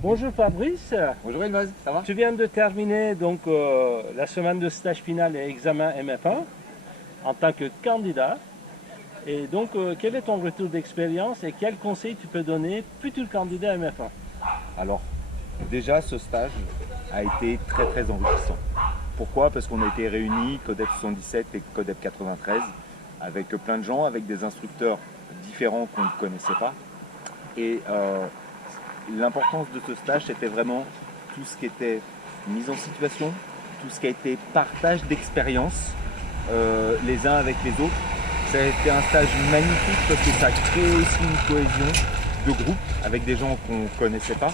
Bonjour Fabrice, Bonjour Elmaz, ça va? tu viens de terminer donc la semaine de stage final et examen MF1 en tant que candidat. Et donc, quel est ton retour d'expérience et quels conseils tu peux donner futur candidat MF1? Alors, déjà, ce stage a été très très enrichissant. Pourquoi? Parce qu'on a été réunis, Codep 77 et Codep 93, avec plein de gens, avec des instructeurs différents qu'on ne connaissait pas. Et l'importance de ce stage, c'était vraiment tout ce qui était mise en situation, tout ce qui a été partage d'expériences les uns avec les autres. Ça a été un stage magnifique parce que ça a créé aussi une cohésion de groupe avec des gens qu'on ne connaissait pas.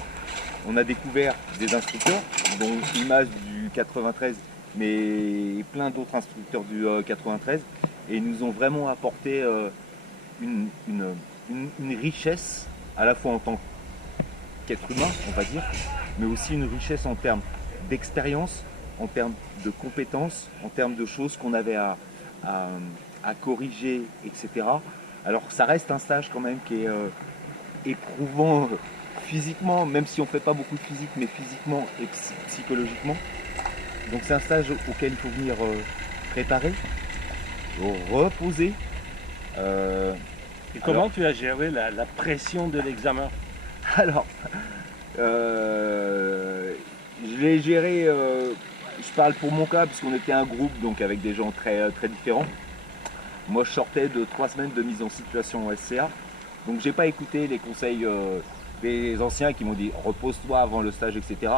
On a découvert des instructeurs, dont Image du 93, mais plein d'autres instructeurs du 93, et ils nous ont vraiment apporté une, une- une richesse, à la fois en tant qu'être humain, on va dire, mais aussi une richesse en termes d'expérience, en termes de compétences, en termes de choses qu'on avait à- à corriger, etc. Alors ça reste un stage quand même qui est éprouvant physiquement, même si on ne fait pas beaucoup de physique, mais physiquement et psychologiquement. Donc c'est un stage auquel il faut venir préparer, reposer. Euh, Et alors, comment tu as géré la pression de l'examen? alors euh, je l'ai géré, je parle pour mon cas, puisqu'on était un groupe donc avec des gens très, très différents. Moi je sortais de 3 semaines de mise en situation en SCA, donc j'ai pas écouté les conseils des anciens qui m'ont dit repose-toi avant le stage, etc.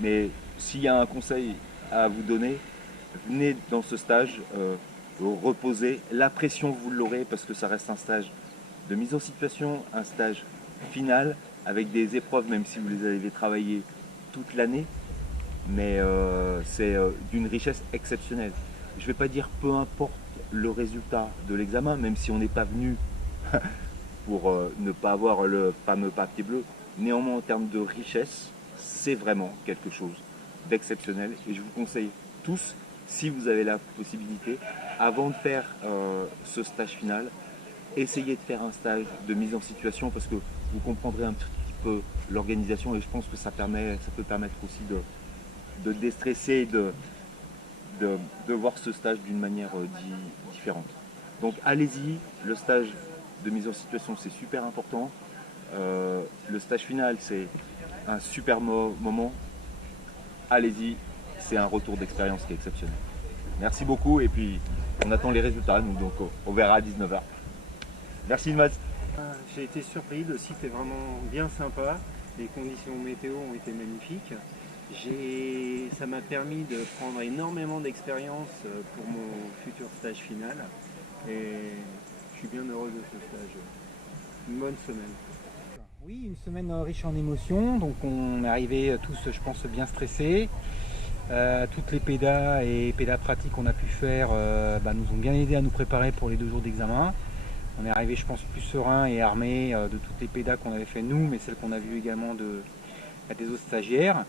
Mais s'il y a un conseil à vous donner, venez dans ce stage, reposez. La pression, vous l'aurez parce que ça reste un stage de mise en situation, un stage final avec des épreuves, même si vous les avez travaillées toute l'année. Mais c'est d'une richesse exceptionnelle. Je ne vais pas dire peu importe le résultat de l'examen, même si on n'est pas venu pour ne pas avoir le fameux papier bleu. Néanmoins, en termes de richesse, c'est vraiment quelque chose d'exceptionnel. Et je vous conseille tous, si vous avez la possibilité, avant de faire ce stage final, essayez de faire un stage de mise en situation parce que vous comprendrez un petit peu l'organisation et je pense que ça peut permettre aussi de déstresser et de voir ce stage d'une manière différente. Donc allez-y, le stage de mise en situation c'est super important. Le stage final c'est un super moment. Allez-y, c'est un retour d'expérience qui est exceptionnel. Merci beaucoup et puis on attend les résultats, nous, donc on verra à 19h. Merci Mats. J'ai été surpris, le site est vraiment bien sympa, les conditions météo ont été magnifiques. Ça m'a permis de prendre énormément d'expérience pour mon futur stage final et je suis bien heureux de ce stage. Une bonne semaine. Oui, une semaine riche en émotions, donc on est arrivés tous, je pense, bien stressés. Toutes les pédas et pédas pratiques qu'on a pu faire nous ont bien aidé à nous préparer pour les 2 jours d'examen. On est arrivé, je pense, plus serein et armé de toutes les pédas qu'on avait fait nous, mais celles qu'on a vues également des autres stagiaires.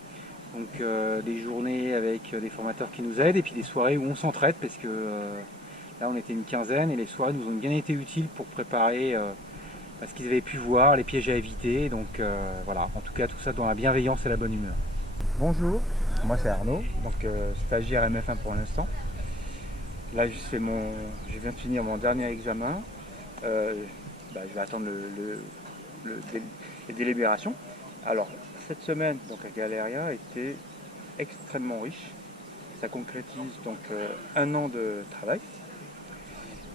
Donc des journées avec des formateurs qui nous aident et puis des soirées où on s'entraide parce que là on était une quinzaine et les soirées nous ont bien été utiles pour préparer ce qu'ils avaient pu voir, les pièges à éviter. Donc voilà, en tout cas tout ça dans la bienveillance et la bonne humeur. Bonjour, moi c'est Arnaud, donc stagiaire MF1 pour l'instant. Là je viens de finir mon dernier examen. Je vais attendre les délibérations. Alors cette semaine donc à Galéria était extrêmement riche. Ça concrétise donc un an de travail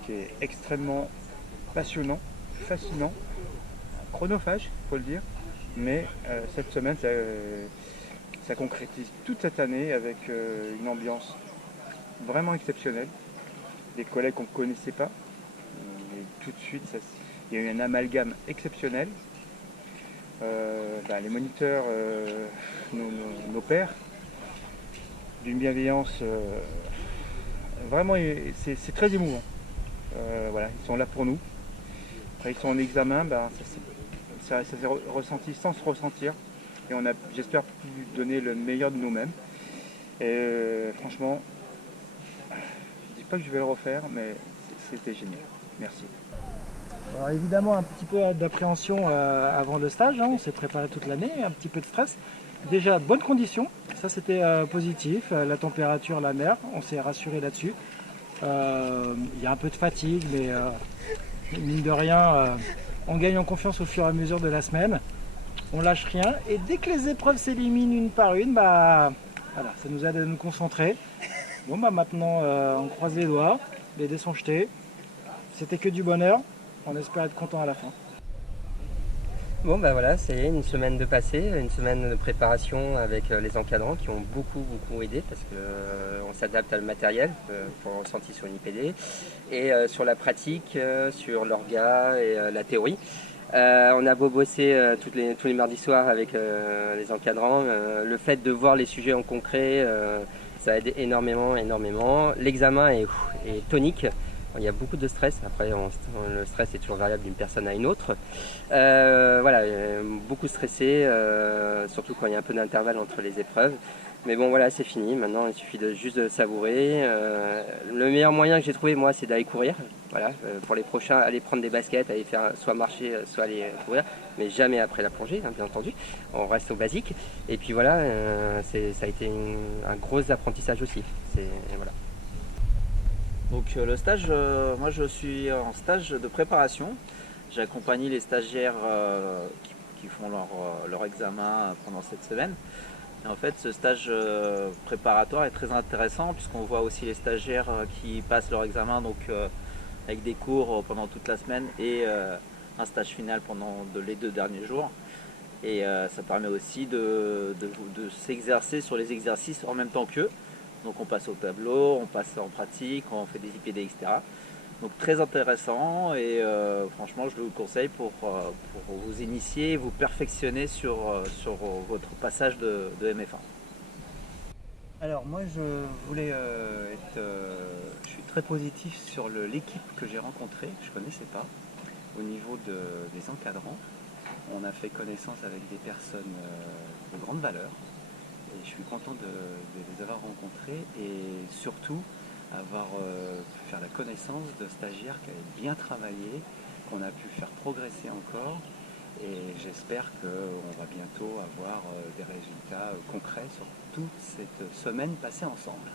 qui est extrêmement passionnant, fascinant, chronophage, il faut le dire. Mais cette semaine, ça concrétise toute cette année avec une ambiance vraiment exceptionnelle. Des collègues qu'on ne connaissait pas. Et tout de suite, il y a eu un amalgame exceptionnel. Les moniteurs, nos pairs, d'une bienveillance vraiment, c'est très émouvant. Voilà, ils sont là pour nous. Après, ils sont en examen, ça s'est ressenti sans se ressentir. Et on a, j'espère, pu donner le meilleur de nous-mêmes. Et franchement, je ne dis pas que je vais le refaire, mais c'était génial. Merci. Alors évidemment un petit peu d'appréhension avant le stage, hein, on s'est préparé toute l'année, un petit peu de stress. Déjà bonnes conditions, ça c'était positif, la température, la mer, on s'est rassuré là-dessus. Il y a un peu de fatigue, mais mine de rien, on gagne en confiance au fur et à mesure de la semaine. On lâche rien et dès que les épreuves s'éliminent une par une, bah voilà, ça nous aide à nous concentrer. Bon bah maintenant on croise les doigts, les dés sont jetés. C'était que du bonheur, on espère être content à la fin. Bon bah voilà, c'est une semaine de passé, une semaine de préparation avec les encadrants qui ont beaucoup aidé parce qu'on s'adapte à le matériel pour le ressenti sur une IPD et sur la pratique, sur l'orga et la théorie. On a beau bosser tous les mardis soirs avec les encadrants, le fait de voir les sujets en concret, ça aide énormément. L'examen est tonique. Il y a beaucoup de stress, après le stress est toujours variable d'une personne à une autre. Voilà, beaucoup stressé, surtout quand il y a un peu d'intervalle entre les épreuves. Mais bon voilà, c'est fini, maintenant il suffit juste de savourer. Le meilleur moyen que j'ai trouvé moi c'est d'aller courir. Voilà, pour les prochains, aller prendre des baskets, aller faire soit marcher, soit aller courir, mais jamais après la plongée, hein, bien entendu. On reste au basique. Et puis voilà, ça a été un gros apprentissage aussi. Voilà. Donc le stage, moi je suis en stage de préparation. J'ai accompagné les stagiaires qui font leur examen pendant cette semaine. Et en fait ce stage préparatoire est très intéressant puisqu'on voit aussi les stagiaires qui passent leur examen donc, avec des cours pendant toute la semaine et un stage final pendant les 2 derniers jours. Et ça permet aussi de s'exercer sur les exercices en même temps qu'eux. Donc on passe au tableau, on passe en pratique, on fait des IPD, etc. Donc très intéressant et franchement je vous conseille pour vous initier et vous perfectionner sur votre passage de MF1. Alors moi je suis très positif sur l'équipe que j'ai rencontrée, que je ne connaissais pas, au niveau des encadrants. On a fait connaissance avec des personnes de grande valeur. Et je suis content de les avoir rencontrés et surtout avoir pu faire la connaissance de stagiaires qui avaient bien travaillé, qu'on a pu faire progresser encore et j'espère qu'on va bientôt avoir des résultats concrets sur toute cette semaine passée ensemble.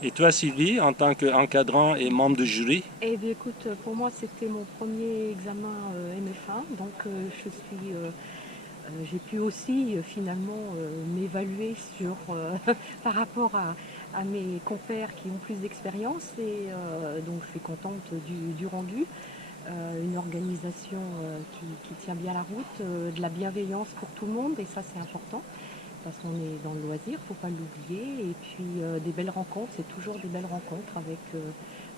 Et toi Sylvie, en tant qu'encadrant et membre du jury? Eh bien écoute, pour moi c'était mon premier examen MF1, donc j'ai pu aussi finalement m'évaluer par rapport à mes compères qui ont plus d'expérience et donc je suis contente du rendu. Une organisation qui tient bien la route, de la bienveillance pour tout le monde et ça c'est important parce qu'on est dans le loisir, il ne faut pas l'oublier et puis des belles rencontres, c'est toujours des belles rencontres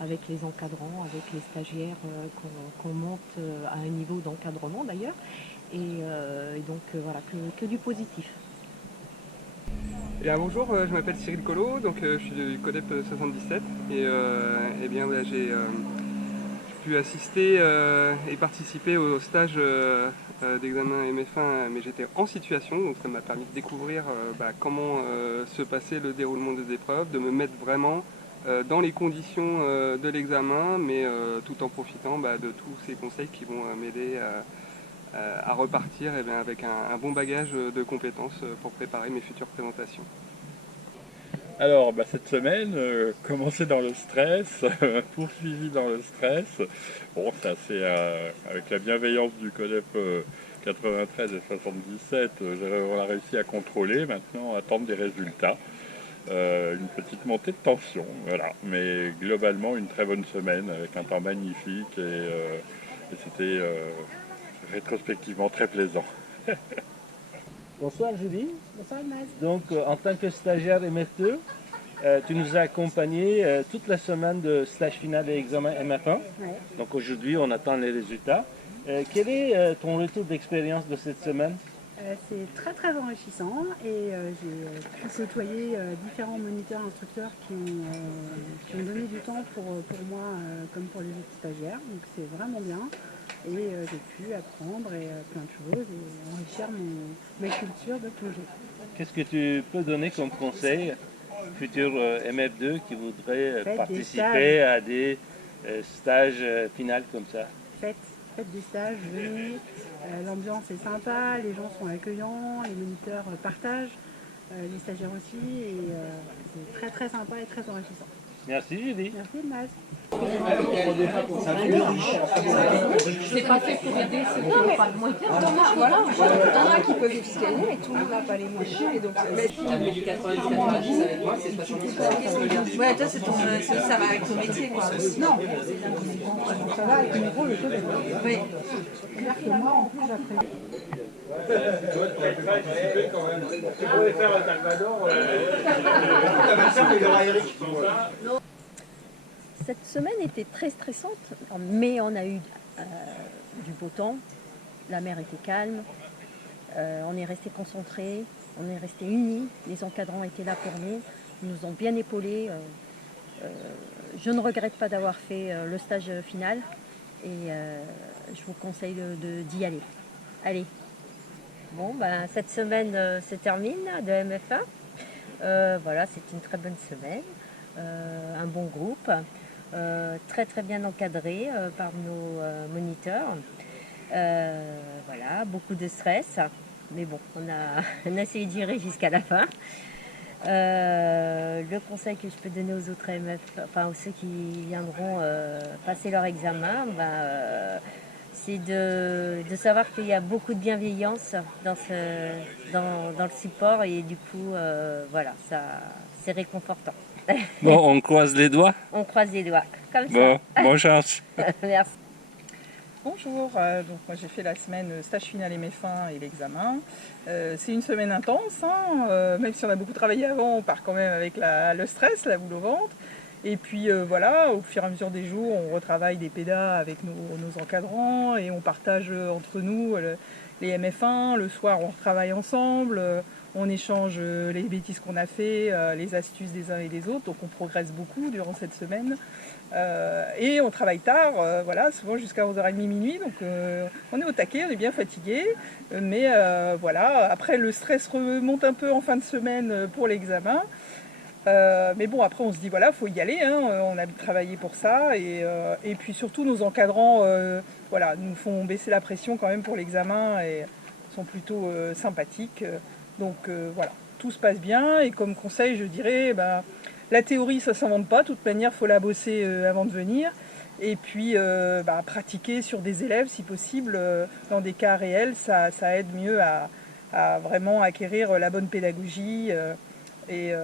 avec les encadrants, avec les stagiaires qu'on monte à un niveau d'encadrement d'ailleurs. Et donc voilà, que du positif. Bonjour, je m'appelle Cyril Collot, donc je suis du CODEP 77 et bien j'ai pu assister et participer au stage d'examen MF1, mais j'étais en situation, donc ça m'a permis de découvrir comment se passait le déroulement des épreuves, de me mettre vraiment dans les conditions de l'examen, mais tout en profitant de tous ces conseils qui vont m'aider à repartir avec un bon bagage de compétences pour préparer mes futures présentations. Alors, cette semaine, commencé dans le stress, poursuivi dans le stress. Bon, ça c'est avec la bienveillance du CODEP 93 et 77, on a réussi à contrôler, maintenant attendre des résultats. Une petite montée de tension, voilà. Mais globalement, une très bonne semaine avec un temps magnifique et c'était rétrospectivement très plaisant. Bonsoir Julie. Bonsoir Maz. Donc en tant que stagiaire MF2, tu nous as accompagnés toute la semaine de stage final et examen MF1. Ouais. Donc aujourd'hui on attend les résultats. Quel est ton retour d'expérience de cette semaine? C'est très très enrichissant et j'ai pu côtoyer différents moniteurs instructeurs qui ont donné du temps pour moi comme pour les autres stagiaires. Donc c'est vraiment bien. Et j'ai pu apprendre plein de choses et enrichir ma culture de plongée. Qu'est-ce que tu peux donner comme conseil futur MF2 qui voudrait participer à des stages finaux comme ça? Faites, faites des stages, venez. L'ambiance est sympa, les gens sont accueillants, les moniteurs partagent, les stagiaires aussi, et c'est très très sympa et très enrichissant. Merci Julie. Merci Elmaz. C'est pas fait pour aider, c'est pour pas le moins bien. Voilà, il y en a qui peuvent escalader et tout le monde n'a pas les moyens. Et donc, du 90 avec moi, c'est 70. Ouais, toi, ça va avec ton métier, quoi. Non, ça va avec mon rôle, je sais. Oui. C'est-à-dire que moi, en plus, j'apprécie. Cette semaine était très stressante, mais on a eu du beau temps, la mer était calme, on est resté concentrés, on est resté unis, les encadrants étaient là pour nous, ils nous ont bien épaulés. Je ne regrette pas d'avoir fait le stage final et je vous conseille d'y aller. Allez. Bon, ben, cette semaine se termine de MF1. Voilà, c'est une très bonne semaine, un bon groupe. Très très bien encadré par nos moniteurs. Voilà, beaucoup de stress, mais bon, on a essayé de gérer jusqu'à la fin. Le conseil que je peux donner aux autres MF, enfin aux ceux qui viendront passer leur examen, c'est de savoir qu'il y a beaucoup de bienveillance dans le support et du coup, voilà, c'est réconfortant. Bon, on croise les doigts. On croise les doigts, comme Bon, ça. bonne chance. Merci. Bonjour, donc moi j'ai fait la semaine stage final MF1 et l'examen. C'est une semaine intense, hein, même si on a beaucoup travaillé avant, on part quand même avec le stress, la boule au ventre. Et puis voilà, au fur et à mesure des jours, on retravaille des pédas avec nos encadrants et on partage entre nous les MF1. Le soir, on retravaille ensemble, on échange les bêtises qu'on a fait, les astuces des uns et des autres. Donc on progresse beaucoup durant cette semaine. Et on travaille tard, voilà, souvent jusqu'à 11h30 minuit. Donc on est au taquet, on est bien fatigué. Mais voilà, après le stress remonte un peu en fin de semaine pour l'examen. Mais bon, après on se dit voilà, il faut y aller, hein, on a travaillé pour ça et puis surtout nos encadrants voilà, nous font baisser la pression quand même pour l'examen et sont plutôt sympathiques, donc voilà, tout se passe bien. Et comme conseil je dirais, la théorie ça s'invente pas, de toute manière il faut la bosser avant de venir et puis pratiquer sur des élèves si possible, dans des cas réels, ça aide mieux à vraiment acquérir la bonne pédagogie et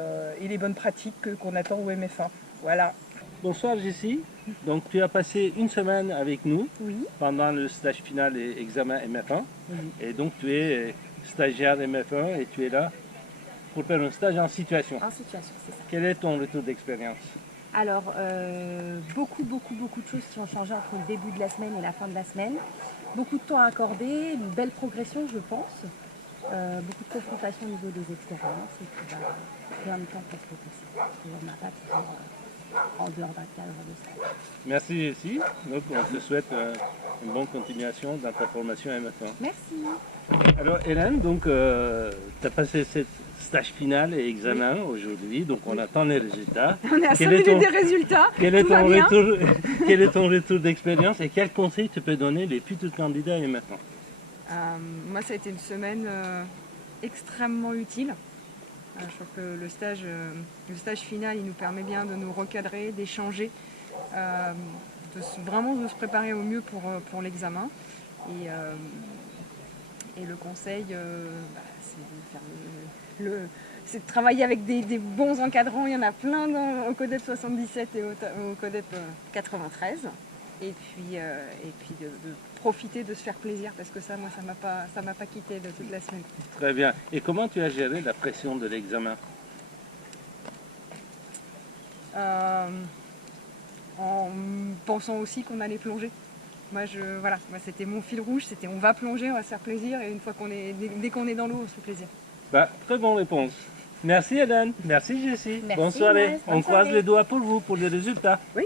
les bonnes pratiques qu'on attend au MF1. Voilà. Bonsoir Jessie. Donc tu as passé une semaine avec nous pendant le stage final et examen MF1. Et donc tu es stagiaire MF1 et tu es là pour faire un stage en situation. En situation, c'est ça. Quel est ton retour d'expérience? Alors, beaucoup de choses qui ont changé entre le début de la semaine et la fin de la semaine. Beaucoup de temps accordé, une belle progression je pense. Beaucoup de confrontation au niveau des expériences et puis rien de temps pour se repousser. On n'a pas toujours en dehors d'un cadre de stage. Merci Jessie. Donc on te souhaite une bonne continuation dans ta formation MF1. Merci. Alors Hélène, donc tu as passé ce stage final et examen aujourd'hui, donc on attend les résultats. On est à 5 minutes des résultats. Quel est ton retour d'expérience et quels conseils tu peux donner les futurs candidats à MF1? Moi, ça a été une semaine extrêmement utile. Je trouve que le stage final, il nous permet bien de nous recadrer, d'échanger, vraiment de se préparer au mieux pour l'examen. Et le conseil, c'est de travailler avec des bons encadrants. Il y en a plein au CODEP 77 et au CODEP 93. Et puis de profiter, de se faire plaisir, parce que ça, moi, ça m'a pas quitté de toute la semaine. Très bien. Et comment tu as géré la pression de l'examen? En pensant aussi qu'on allait plonger. Moi, c'était mon fil rouge, c'était on va plonger, on va se faire plaisir, et une fois dès qu'on est dans l'eau, on se fait plaisir. Très bonne réponse. Merci Hélène, merci Jessie. Merci, bonne soirée. Inès. On croise les doigts pour vous, pour les résultats. Oui.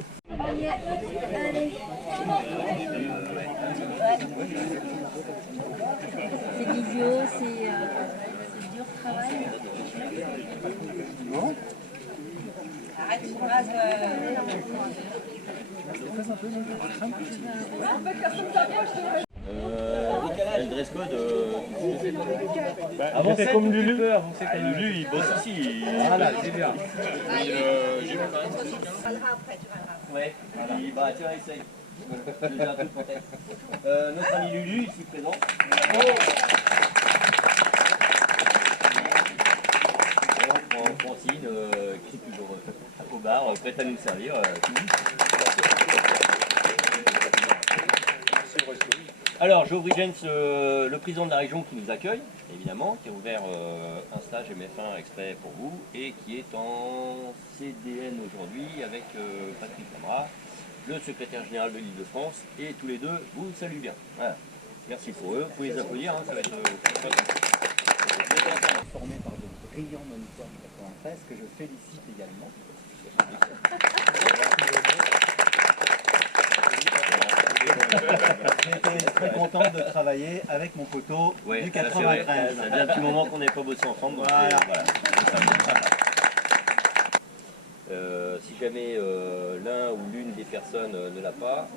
C'est l'idio, c'est dur travail. Arrête, tu rases. Le dress code. Avant c'est comme Lulu. Lulu, il bosse aussi. Voilà, c'est bien. J'ai vu quand même. Ouais, bah tiens, essaye. J'ai un truc peut-être. Notre ami Lulu, ici présent. Francine, qui est toujours au bar, prête à nous servir. Alors, Geoffrey Jens, le président de la région qui nous accueille, évidemment, qui a ouvert un stage MF1 exprès pour vous et qui est en CDN aujourd'hui avec Patrick Lamra, le secrétaire général de l'Île-de-France, et tous les deux vous saluent bien. Voilà. Merci pour eux, vous pouvez les applaudir, hein, ça va être Formé par de brillants moniteurs du 93 que je félicite également. J'étais très content de travailler avec mon poteau du 93. Ça fait un petit moment qu'on n'est pas bossé ensemble. Donc voilà. Si jamais l'un ou l'une des personnes ne l'a pas,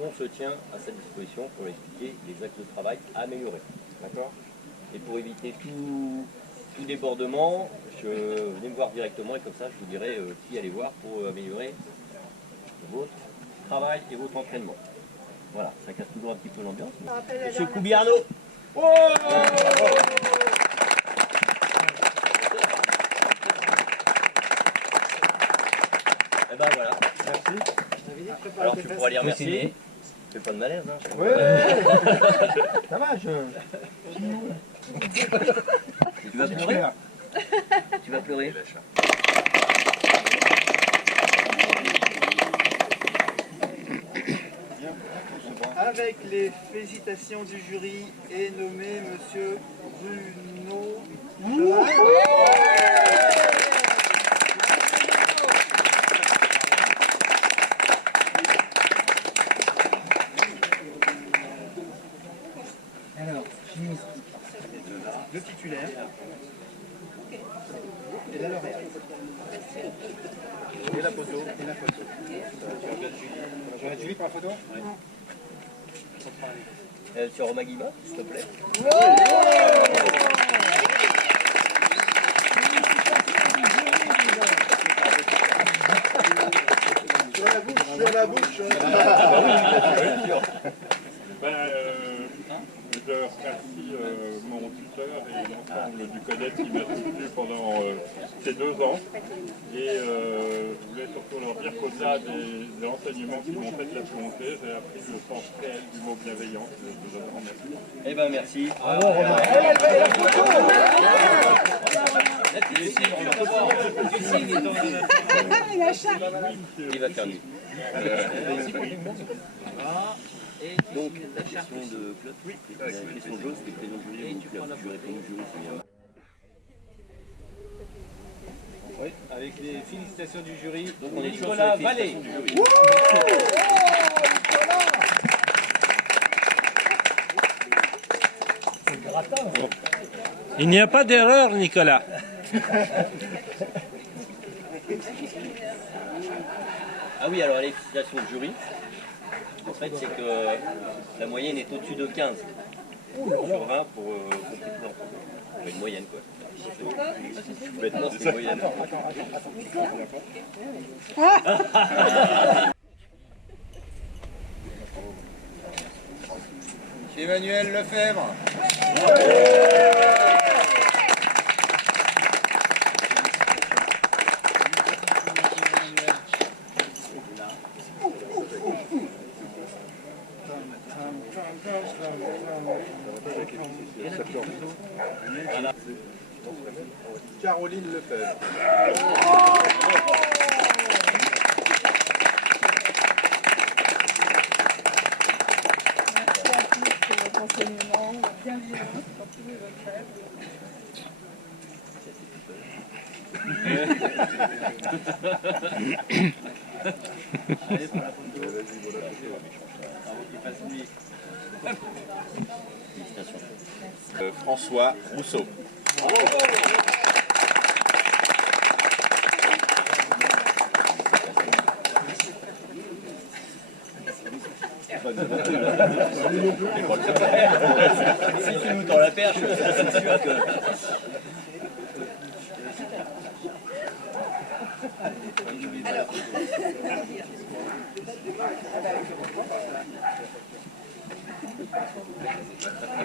on se tient à sa disposition pour expliquer les axes de travail à améliorer. D'accord ? Et pour éviter tout débordement, venez me voir directement et comme ça je vous dirai qui aller voir pour améliorer votre travail et votre entraînement. Voilà, ça casse toujours un petit peu l'ambiance. Monsieur Coubiarno. Et ben voilà, merci. Alors tu pourras les remercier. Fais pas de malaise, hein. Ça va, Tu vas pleurer? Tu vas pleurer? Avec les félicitations du jury est nommé Monsieur Bruno. Alors, chimiste. Le titulaire. Et la lauréate. Et la photo. Et la photo. Je vais Julie pour la photo? Sur Roma Guima, s'il te plaît. Sur la bouche. Je remercie mon tuteur et l'ensemble du CODEP qui m'a soutenu pendant ces 2 ans. Et je voulais surtout leur dire qu'au-delà des enseignements qui m'ont fait la volonté, j'ai appris le sens réel du mot bienveillance. Je vous en remercie. Eh ben merci. Il va faire nuit. Donc la question de Claude, la question jaune, c'était le prénom du jury, donc tu réponds au jury, c'est bien. Oui, avec les félicitations du jury. Donc on est toujours sur les félicitations du jury. Il n'y a pas d'erreur, Nicolas. Ah oui, alors les félicitations du jury, en fait c'est que la moyenne est au-dessus de 15 sur 20 pour compléter l'ensemble. Une moyenne quoi. Maintenant c'est une moyenne. Emmanuel Lefebvre. Caroline Lefebvre. Enseignement, bienveillance pour tous les retraites. Allez pour la photo. Vas-y, voilà. Qui fasse lui. Félicitations. François Rousseau. Si tu nous tends la perche, c'est sûr que... Alors.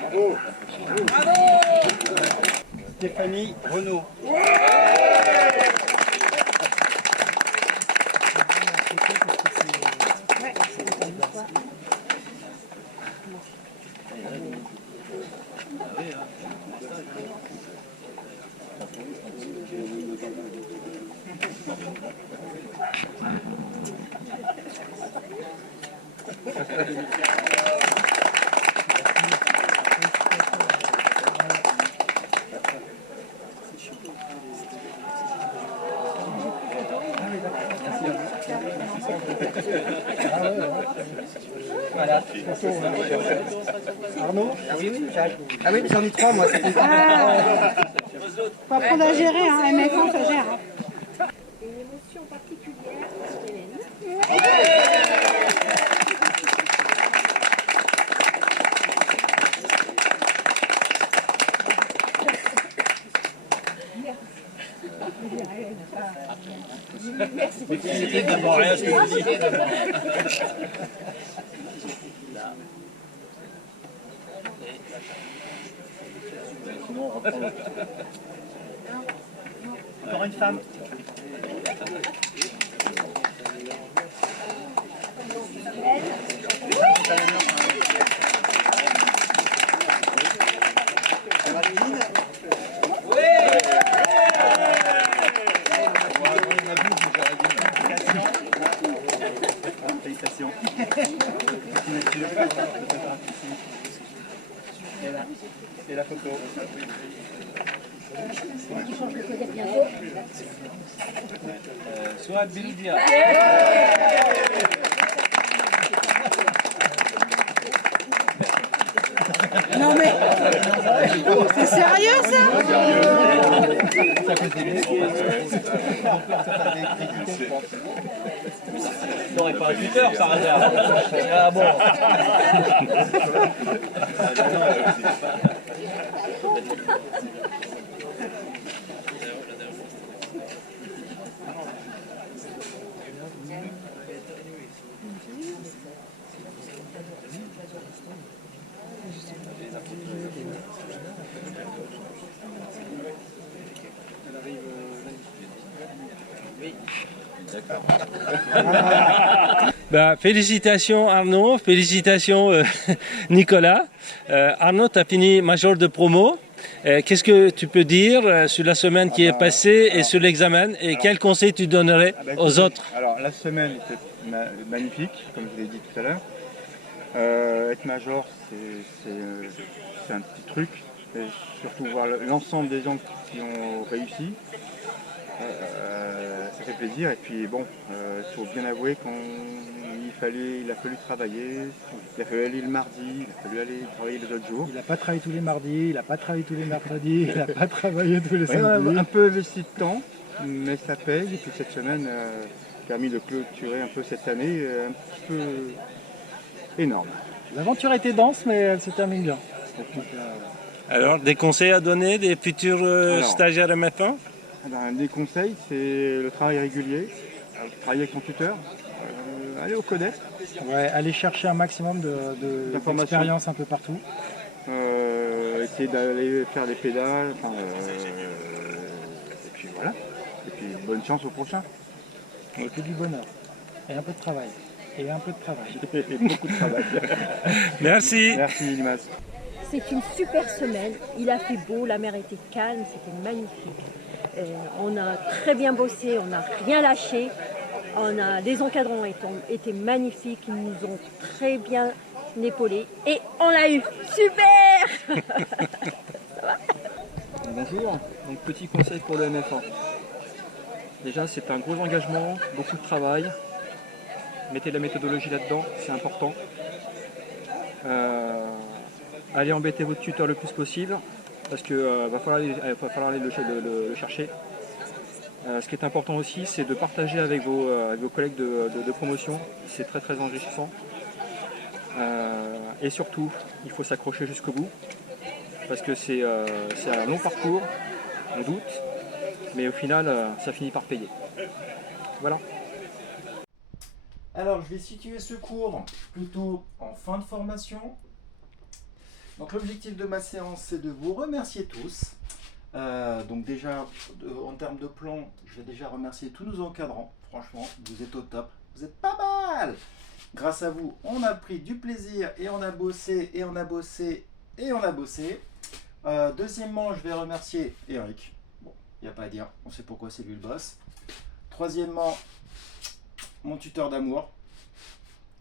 Bravo. Stéphanie Renaud. Voilà. Arnaud? Ah oui, oui, j'arrive. Ah oui, j'en ai 3 moi. C'est Faut apprendre à gérer, hein. MF1, ça gère. Hein. Une émotion particulière, Hélène. Merci. Merci d'abord rien ce que vous dites. Sinon, on reprend le... Encore une femme. Félicitations. Et la photo. Tu changes le codec bientôt. Soit Biloudia. Non mais, c'est sérieux ça? T'aurais pas un Twitter par hasard. Ah bon. Ben, félicitations Arnaud, félicitations Nicolas. Arnaud, tu as fini major de promo. Qu'est-ce que tu peux dire sur la semaine qui est passée et sur l'examen et quels conseils tu donnerais aux autres? Alors la semaine était magnifique, comme je l'ai dit tout à l'heure. Être major, c'est un petit truc. Et surtout voir l'ensemble des gens qui ont réussi. Ça fait plaisir. Et puis bon, il faut bien avouer qu'il a fallu travailler. Il a fallu aller le mardi, il a fallu aller travailler les autres jours. Il n'a pas travaillé tous les mardis, il n'a pas travaillé tous les mercredis, il n'a pas travaillé tous les samedis. On a un peu investi de temps, mais ça paye. Et puis cette semaine a permis de clôturer un peu cette année un petit peu énorme. L'aventure était dense, mais elle se termine bien. Alors, des conseils à donner des futurs stagiaires MF1? Des conseils, c'est le travail régulier, travailler avec son tuteur, aller au CODES. Ouais, aller chercher un maximum d'expérience un peu partout. Essayer d'aller faire des pédales, et puis voilà. Et puis bonne chance au prochain. Et que du bonheur. Et un peu de travail. Et un peu de travail. Et beaucoup de travail. Merci. Merci Limas. C'est une super semaine, il a fait beau, la mer était calme, c'était magnifique. On a très bien bossé, on n'a rien lâché. Les encadrants étaient magnifiques, ils nous ont très bien épaulés et on l'a eu. Super. Ça va? Bonjour, donc petit conseil pour le MF1. Déjà c'est un gros engagement, beaucoup de travail. Mettez de la méthodologie là-dedans, c'est important. Allez embêter votre tuteur le plus possible parce qu'il va falloir aller le chercher. Ce qui est important aussi, c'est de partager avec vos collègues de promotion. C'est très très enrichissant. Et surtout, il faut s'accrocher jusqu'au bout, parce que c'est un long parcours, on doute, mais au final, ça finit par payer. Voilà. Alors, je vais situer ce cours plutôt en fin de formation. Donc, l'objectif de ma séance, c'est de vous remercier tous. Donc déjà, en termes de plan, je vais déjà remercier tous nos encadrants. Franchement, vous êtes au top. Vous êtes pas mal. Grâce à vous, on a pris du plaisir et on a bossé, et on a bossé, et on a bossé. Deuxièmement, je vais remercier Eric. Bon, il n'y a pas à dire, on sait pourquoi c'est lui le boss. Troisièmement, mon tuteur d'amour.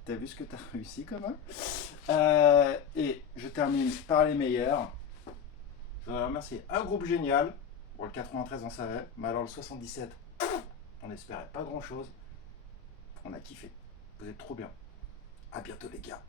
T'as vu ce que t'as réussi quand même. Et je termine par les meilleurs. Je voudrais remercier un groupe génial. Bon, le 93 on savait, mais alors le 77, on n'espérait pas grand chose. On a kiffé. Vous êtes trop bien. À bientôt les gars.